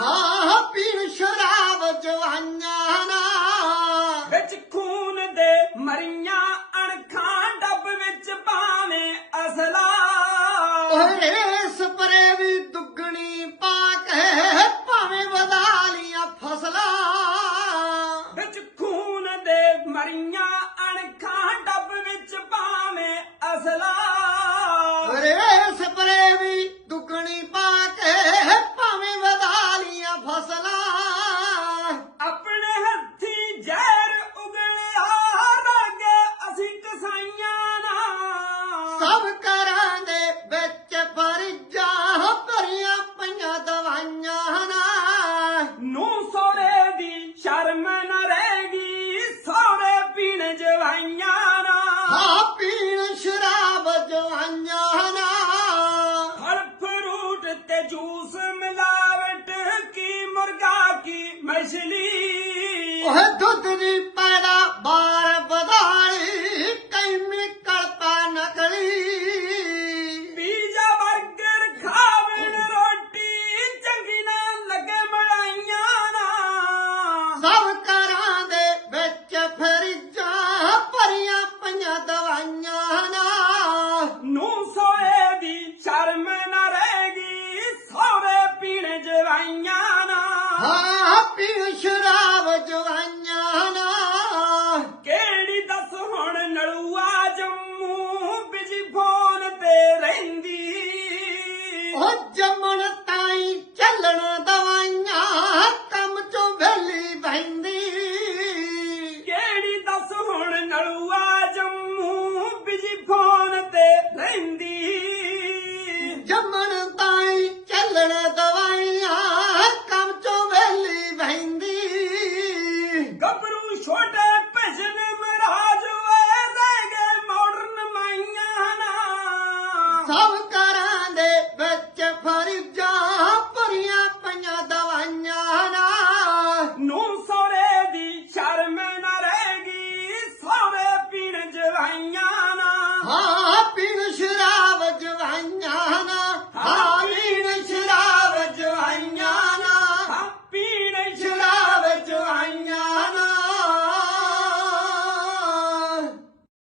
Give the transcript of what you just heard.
ਨਾ ਫਸਲੀ ਦੁੱਧ ਦੀ ਪੈਦਾ ਬਾਰ ਬਧਾਲੀ ਕੈਮੀ ਕਰਤਾ ਨਕਲੀ। ਬੀਜਾ ਬਰਗਰ ਖਾਵਣ ਰੋਟੀ ਚੰਗੀ ਨਾ ਲੱਗੇ ਮੜਾਈਆਂ ਨਾ। ਸਭ ਘਰਾਂ ਦੇ ਵਿੱਚ ਫਰਿਜਾਂ ਭਰੀਆਂ ਪਈਆਂ ਦਵਾਈਆਂ ਨਾ। ਨੂੰ ਸੋਏ ਦੀ ਸ਼ਰਮ ਨਾ ਰਹੇਗੀ ਸੋਰੇ ਪੀਣ ਜਵਾਈਆਂ ਨਾ।